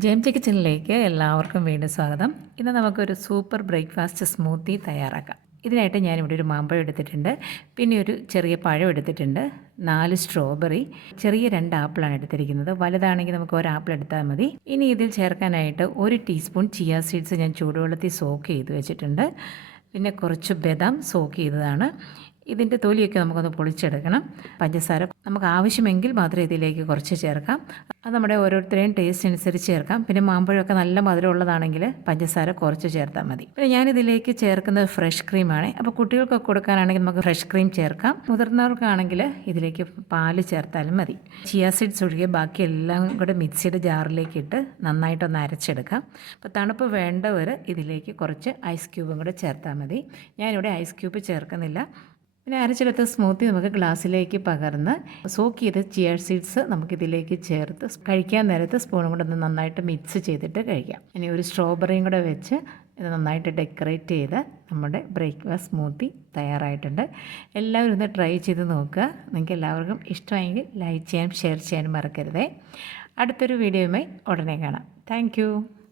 James കിച്ചണിലേക്ക് എല്ലാവർക്കും വീണ്ടും സ്വാഗതം. ഇന്ന് നമുക്കൊരു സൂപ്പർ ബ്രേക്ക്ഫാസ്റ്റ് സ്മൂത്തി തയ്യാറാക്കാം. ഇതിനായിട്ട് ഞാനിവിടെ ഒരു മാമ്പഴം എടുത്തിട്ടുണ്ട്, പിന്നെ ഒരു ചെറിയ പഴം എടുത്തിട്ടുണ്ട്, 4 സ്ട്രോബെറി, ചെറിയ 2 ആപ്പിളാണ് എടുത്തിരിക്കുന്നത്. വലുതാണെങ്കിൽ നമുക്ക് ഒരു ആപ്പിൾ എടുത്താൽ മതി. ഇനി ഇതിൽ ചേർക്കാനായിട്ട് 1 ടീസ്പൂൺ ചിയ സീഡ്സ് ഞാൻ ചൂടുവെള്ളത്തിൽ സോക്ക് ചെയ്ത് വെച്ചിട്ടുണ്ട്. പിന്നെ കുറച്ച് ബദാം സോക്ക് ചെയ്തതാണ്. ഇതിൻ്റെ തൊലിയൊക്കെ നമുക്കൊന്ന് പൊളിച്ചെടുക്കണം. പഞ്ചസാര നമുക്ക് ആവശ്യമെങ്കിൽ മാത്രമേ ഇതിലേക്ക് കുറച്ച് ചേർക്കാം. അത് നമ്മുടെ ഓരോരുത്തരെയും ടേസ്റ്റ് അനുസരിച്ച് ചേർക്കാം. പിന്നെ മാമ്പഴമൊക്കെ നല്ല മധുരമുള്ളതാണെങ്കിൽ പഞ്ചസാര കുറച്ച് ചേർത്താൽ മതി. പിന്നെ ഞാനിതിലേക്ക് ചേർക്കുന്നത് ഫ്രഷ് ക്രീമാണ്. അപ്പോൾ കുട്ടികൾക്കൊക്കെ കൊടുക്കാനാണെങ്കിൽ നമുക്ക് ഫ്രഷ് ക്രീം ചേർക്കാം. മുതിർന്നവർക്കാണെങ്കിൽ ഇതിലേക്ക് പാല് ചേർത്താലും മതി. ചിയ സീഡ്സ് ഒഴികെ ബാക്കി എല്ലാം കൂടെ മിക്സിയുടെ ജാറിലേക്ക് ഇട്ട് നന്നായിട്ടൊന്ന് അരച്ചെടുക്കാം. അപ്പോൾ തണുപ്പ് വേണ്ടവർ ഇതിലേക്ക് കുറച്ച് ഐസ് ക്യൂബും കൂടെ ചേർത്താൽ മതി. ഞാനിവിടെ ഐസ് ക്യൂബ് ചേർക്കുന്നില്ല. പിന്നെ അരച്ചെടുത്ത സ്മൂത്തി നമുക്ക് ഗ്ലാസ്സിലേക്ക് പകർന്ന് സോക്ക് ചെയ്ത് ചിയ സീഡ്സ് നമുക്കിതിലേക്ക് ചേർത്ത് കഴിക്കാൻ നേരത്ത് സ്പൂണും കൂടെ ഒന്ന് നന്നായിട്ട് മിക്സ് ചെയ്തിട്ട് കഴിക്കാം. ഇനി ഒരു സ്ട്രോബെറിയും കൂടെ വെച്ച് ഇത് നന്നായിട്ട് ഡെക്കറേറ്റ് ചെയ്ത് നമ്മുടെ ബ്രേക്ക്ഫാസ്റ്റ് സ്മൂത്തി തയ്യാറായിട്ടുണ്ട്. എല്ലാവരും ഒന്ന് ട്രൈ ചെയ്ത് നോക്കുക. നിങ്ങൾക്ക് എല്ലാവർക്കും ഇഷ്ടമായെങ്കിൽ ലൈക്ക് ചെയ്യാനും ഷെയർ ചെയ്യാനും മറക്കരുതേ. അടുത്തൊരു വീഡിയോയുമായി ഉടനെ കാണാം. താങ്ക്